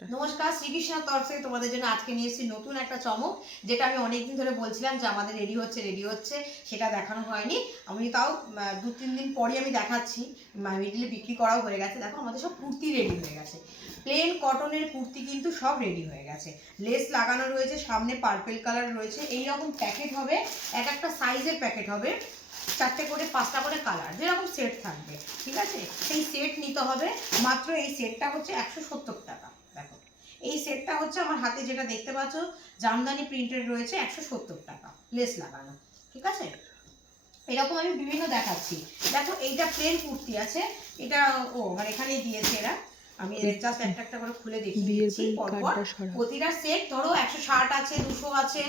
নমস্কার, শ্রীকৃষ্ণর তরফ থেকে তোমাদের জন্য আজকে নিয়ে এসেছি নতুন একটা চমক, যেটা আমি অনেকদিন ধরে বলছিলাম যে আমাদের রেডি হচ্ছে, সেটা দেখানো হয়নি। আমি তাও 2-3 দিন পরই আমি দেখাচ্ছি। মিডিলে বিক্রি করাও হয়ে গেছে। দেখো আমাদের সব কুর্তি রেডি হয়ে গেছে। প্লেন কটনের কুর্তি কিন্তু সব রেডি হয়ে গেছে। লেস লাগানো রয়েছে, সামনে পার্পেল কালার রয়েছে। এইরকম প্যাকেট হবে, এক একটা সাইজের প্যাকেট হবে, 4টে করে 5টা করে কালার, যেরকম সেট থাকবে। ঠিক আছে, সেই সেট নিতে হবে। মাত্র এই সেটটা হচ্ছে 170 টাকা। দেখো এই সেটটা হচ্ছে আমার হাতে যেটা দেখতে পাচ্ছ, জামদানি প্রিন্টের রয়েছে, 170 টাকা, লেস লাগানো। ঠিক আছে, এরকম আমি বিভিন্ন দেখাচ্ছি। দেখো এইটা প্লেন কুর্তি আছে, এটা মানে এখানেই দিয়েছে এরা। আমি জাস্ট একটা একটা করে খুলে দেখিয়ে দিচ্ছি পরপর। প্রতিটা সেট ধরো 160 আছে, 200 আছে,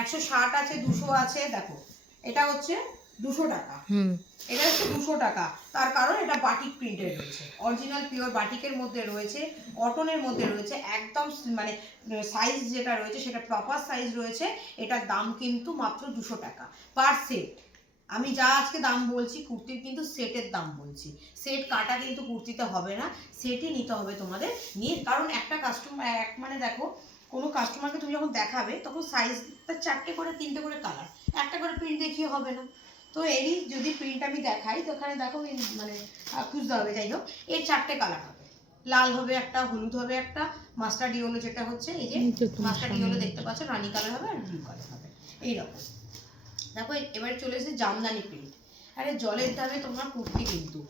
160 আছে, 200 আছে। দেখো এটা হচ্ছে 200 টাকা, এটা হচ্ছে 200 টাকা। তার কারণ এটা বাটিক প্রিন্টের রয়েছে, অরিজিনাল পিওর বাটিকের মধ্যে রয়েছে, কটনের মধ্যে রয়েছে, একদম মানে সাইজ যেটা রয়েছে সেটা প্রপার সাইজ রয়েছে। এটার দাম কিন্তু মাত্র 200 টাকা পার সেট। আমি যা আজকে দাম বলছি কুর্তির কিন্তু সেটের দাম বলছি। সেট কাটা কিন্তু কুর্তিতে হবে না, সেটই নিতে হবে তোমাদের নিয়ে। কারণ একটা কাস্টমার মানে দেখো, কোনো কাস্টমারকে তুমি যখন দেখাবে তখন সাইজটা 4টে করে 3টে করে কালার, একটা করে প্রিন্ট দেখিয়ে হবে না। তো এরই যদি প্রিন্ট আমি দেখাই তো এখানে দেখো মানে খুঁজতে হবে। যাই হোক, এর 4টে কালার হবে, লাল হবে একটা, হলুদ হবে একটা, মাস্টার্ড ইয়েলো যেটা হচ্ছে এই যে মাস্টার্ড ইয়েলো দেখতে পাচ্ছ, রানী কালার হবে আর ব্লু কালার হবে। এইরকম দেখো। এবারে চলে এসেছে জামদানি প্রিন্ট। আরে জলের দামে তোমার কুর্তি কিন্তু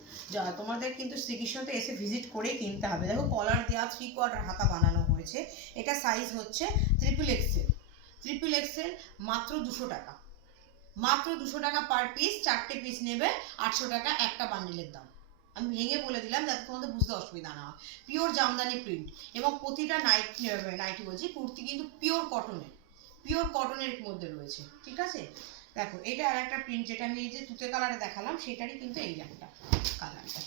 তোমাদের কিন্তু শ্রীকৃষ্ণতে এসে ভিজিট করে কিনতে হবে। দেখো কলার দেওয়া, 3/4 হাতা বানানো হয়েছে। এটা সাইজ হচ্ছে ট্রিপল এক্সেল, মাত্র 200 টাকা। মাত্র 200 টাকা পার পিস। 4টে পিস নেবে 800 টাকা একটা বান্ডিলের দাম। আমি ভেঙে বলে দিলাম যাতে তোমাদের বুঝতে অসুবিধা না হয়। পিওর জামদানি প্রিন্ট, এবং প্রতিটা নাইটি বলছি কুর্তি কিন্তু পিওর কটনের মধ্যে রয়েছে। ঠিক আছে, দেখো এটা আর একটা প্রিন্ট, যেটা আমি এই যে তুতে কালারে দেখালাম সেটারই কিন্তু এই একটা কালারটা,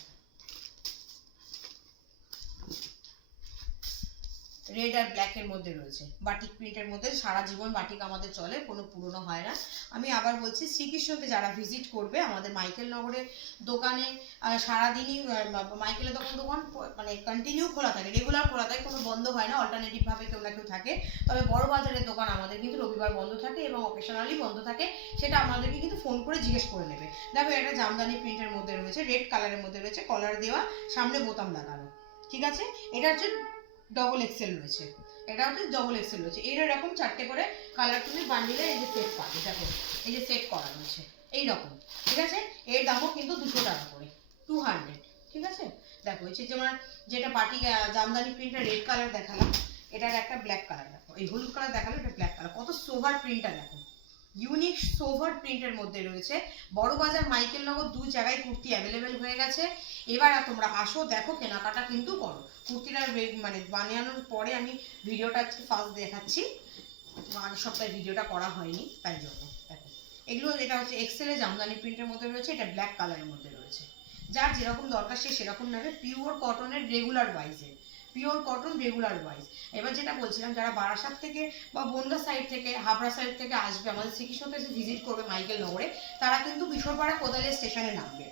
রেড আর ব্ল্যাকের মধ্যে রয়েছে। বাটিক প্রিন্টের মধ্যে, সারা জীবন বাটিক আমাদের চলে, কোনো পুরনো হয় না। আমি আবার বলছি, শ্রীকৃষ্ণকে যারা ভিজিট করবে আমাদের মাইকেল নগরের দোকানে সারাদিনই মাইকেলের দোকান মানে কন্টিনিউ খোলা থাকে, রেগুলার খোলা থাকে, কোনো বন্ধ হয় না। অল্টারনেটিভভাবে কেউ না কেউ থাকে। তবে বড় বাজারের দোকান আমাদের কিন্তু রবিবার বন্ধ থাকে এবং অকেশনালি বন্ধ থাকে, সেটা আমাদেরকে কিন্তু ফোন করে জিজ্ঞেস করে নেবে। দেখো এটা জামদানি প্রিন্টের মধ্যে রয়েছে, রেড কালারের মধ্যে রয়েছে, কলার দেওয়া, সামনে বোতাম লাগানো। ঠিক আছে, এটা হচ্ছে ডবল এক্সেল রয়েছে, এটা হচ্ছে ডবল এক্সেল রয়েছে। এরকম 4টে করে কালার তুমি বান্ডিলে এই যে সেট পাবে। দেখো এই যে সেট করা রয়েছে এইরকম। ঠিক আছে, এর দামও কিন্তু 200 টাকা করে, 200। ঠিক আছে, দেখো এই যে যেটা বাটি জামদানি প্রিন্টের রেড কালার দেখালাম, এটার একটা ব্ল্যাক কালার দেখো, এই হলুদ কালার দেখালাম, এটা ব্ল্যাক কালার। কত সোভার প্রিন্টটা দেখো, ইউনিক সোভার প্রিন্টের মধ্যে রয়েছে। বড়বাজার মাইকেল নগর 2 জায়গায় কুর্তি অ্যাভেলেবেল হয়ে গেছে। এবার তোমরা আসো, দেখো, কেনাকাটা কিন্তু করো। কুর্তিটা মানে বানানোর পরে আমি ভিডিওটা আজকে ফার্স্ট দেখাচ্ছি, আগের সপ্তাহে ভিডিওটা করা হয়নি তাই জন্য। দেখো এগুলো, এটা হচ্ছে এক্সেলে জামদানি প্রিন্টের মধ্যে রয়েছে, এটা ব্ল্যাক কালারের মধ্যে রয়েছে। যার যেরকম দরকার সে সেরকম নেবে। পিওর কটনের রেগুলার ওয়াইজে, পিওর কটন রেগুলার ওয়াইজ। এবার যেটা বলছিলাম, যারা বারাসাত থেকে বা বনগা সাইড থেকে, হাবড়া সাইড থেকে আসবে আমাদের শ্রীকৃষ্ণতে এসে ভিজিট করবে মাইকেল নগরে, তারা কিন্তু বিশরপাড়া কোদালের স্টেশনে নামবে।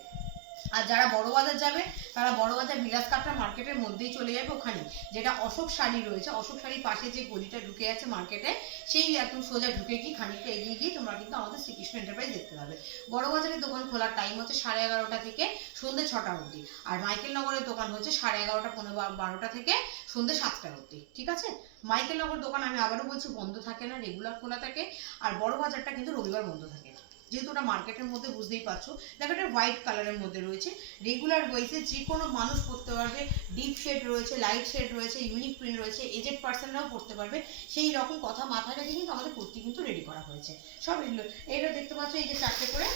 আর যারা বড়বাজার যাবে তারা বড়বাজার বিলাস কাটরা মার্কেটের মধ্যেই চলে যাবে, ওখানে যেটা অশোক শাড়ি রয়েছে, অশোক শাড়ির পাশে যে গলিটা ঢুকে আছে মার্কেটে, সেই একদম সোজা ঢুকে গিয়ে খানিকটা এগিয়ে গিয়ে তোমরা কিন্তু আমাদের শ্রীকৃষ্ণ এন্টারপ্রাইজ দেখতে পাবে। বড়বাজারের দোকান খোলার টাইম হচ্ছে 11:30 থেকে সন্ধ্যে 6টা অবধি, আর মাইকেল নগরের দোকান হচ্ছে 11:30, 12টা থেকে সন্ধ্যে 7টা অবধি। ঠিক আছে, মাইকেল নগর দোকান আমি আবারও বলছি বন্ধ থাকে না, রেগুলার খোলা থাকে। আর বড়বাজারটা কিন্তু রবিবার বন্ধ থাকে, যেহেতু ওটা মার্কেটের মধ্যে, বুঝতেই পারছো। দেখো এটা হোয়াইট কালারের মধ্যে রয়েছে, রেগুলার ওয়াইজে যে কোনো মানুষ পরতে পারবে। ডিপ শেড রয়েছে, লাইট শেড রয়েছে, ইউনিক প্রিন্ট রয়েছে, এজেড পার্সনরাও পরতে পারবে। সেই রকম কথা মাথায় রেখে কিন্তু আমাদের কুর্তি কিন্তু রেডি করা হয়েছে সব এগুলো। এটা দেখতে পাচ্ছ এই যে 4টে করে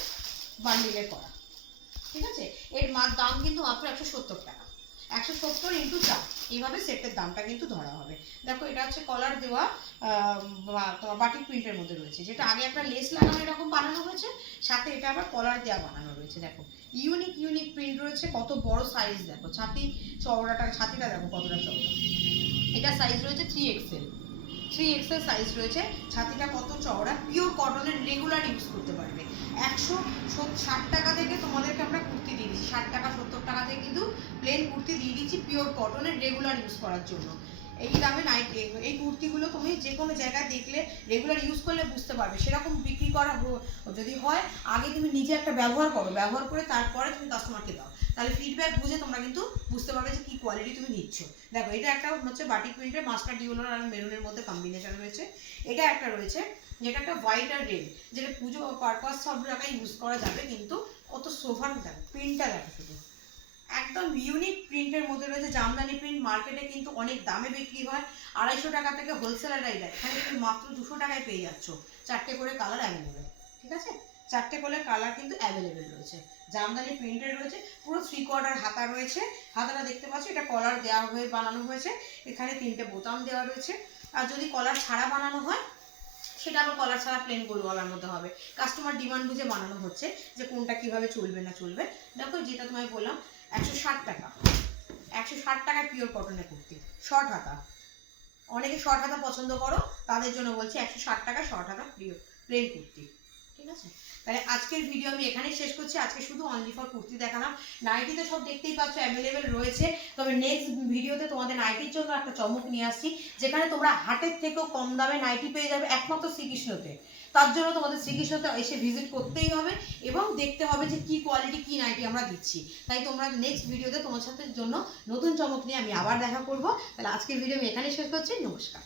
বান্ডিলের করা। ঠিক আছে, এর দাম কিন্তু মাত্র 170 টাকা, 170 × 4, এইভাবে সেটের দামটা কিন্তু ধরা হবে। দেখো এটা হচ্ছে কলার দেওয়া তোমার বাটিক প্রিন্টের মধ্যে রয়েছে, যেটা আগে একটা লেস লাগানো এরকম বানানো হয়েছে, সাথে এটা আবার কলার দেওয়া বানানো রয়েছে। দেখো ইউনিক প্রিন্ট রয়েছে, কত বড় সাইজ দেখো, ছাতিটা দেখো কতটা চওড়া। এটা সাইজ রয়েছে 3XL সাইজ রয়েছে, ছাতিটা কত চওড়া। পিওর কটনের রেগুলার ইউজ করতে পারবে, 160 টাকা থেকে তোমাদেরকে আমরা কুর্তি দিয়ে দিচ্ছি, 60 টাকা 70 টাকা থেকে কিন্তু প্লেন কুর্তি দিয়ে দিচ্ছি পিওর কটনের রেগুলার ইউজ করার জন্য। এই দামে নাইটি, এই কুর্তিগুলো তুমি যে কোনো জায়গায় দেখলে রেগুলার ইউজ করলে বুঝতে পারবে। সেরকম বিক্রি করা যদি হয়, আগে তুমি নিজে একটা ব্যবহার করো, ব্যবহার করে তারপরে তুমি কাস্টমারকে দাও, তাহলে ফিডব্যাক বুঝে তোমরা কিন্তু বুঝতে পারবে যে কি কোয়ালিটি তুমি নিচ্ছ। দেখো এটা একটা হচ্ছে বাটিক প্রিন্টের মাস্টার্ড ইয়েলো আর মেরুনের মধ্যে কম্বিনেশন রয়েছে। এটা একটা রয়েছে যেটা একটা হোয়াইট আর রেড, যেটা পুজো পারপাস সব জায়গায় ইউজ করা যাবে, কিন্তু কত সোভার দেখো, প্রিন্টটা দেখো শুধু একদম ইউনিক প্রিন্টের মধ্যে রয়েছে। জামদানি প্রিন্ট মার্কেটে কিন্তু অনেক দামে বিক্রি হয়, 250 টাকা থেকে হোলসেলাররাই দেয়, এখানে তুমি মাত্র 200 টাকায় পেয়ে যাচ্ছ। 4টে করে কালার অ্যাভেলেবেল, ঠিক আছে? 4টে করে কালার কিন্তু অ্যাভেলেবেল রয়েছে। জামদানি প্রিন্টের রয়েছে, পুরো 3/4 হাতা রয়েছে। হাতাটা দেখতে পাচ্ছ, এটা কলার দেওয়া হয়ে বানানো হয়েছে, এখানে 3টে বোতাম দেওয়া রয়েছে। আর যদি কলার ছাড়া বানানো হয় সেটা আবার কলার ছাড়া প্লেন গোল গলার মধ্যে হবে। কাস্টমার ডিমান্ড বুঝে বানানো হচ্ছে যে কোনটা কিভাবে চলবে না চলবে। দেখো যেটা তোমায় বললাম 160 টাকা, 160 টাকায় পিওর কটনের কুর্তি, শর্ট হাতা। অনেকে শর্ট হাতা পছন্দ করো, তাদের জন্য বলছি 160 টাকা শর্ট হাতা প্লেন কুর্তি, ঠিক আছে? তাহলে আজকের ভিডিও আমি এখানেই শেষ করছি। আজকে শুধু অনলি ফর কুর্তি দেখালাম। নাইটি তো সব দেখতেই পাচ্ছ অ্যাভেলেবেল রয়েছে, তবে নেক্সট ভিডিওতে তোমাদের নাইটির জন্য একটা চমক নিয়ে আসছি, যেখানে তোমরা হাটের থেকেও কম দামে নাইটি পেয়ে যাবে একমাত্র শ্রীকৃষ্ণতে। তার জন্য তোমাদের শ্রীকৃষ্ণতে এসে ভিজিট করতেই হবে এবং দেখতে হবে যে কি কোয়ালিটি কি নাইটি আমরা দিচ্ছি। তাই তোমরা নেক্সট ভিডিওতে তোমার সাথে জন্য নতুন চমক নিয়ে আমি আবার দেখা করবো। তাহলে আজকের ভিডিও আমি এখানেই শেষ করছি। নমস্কার।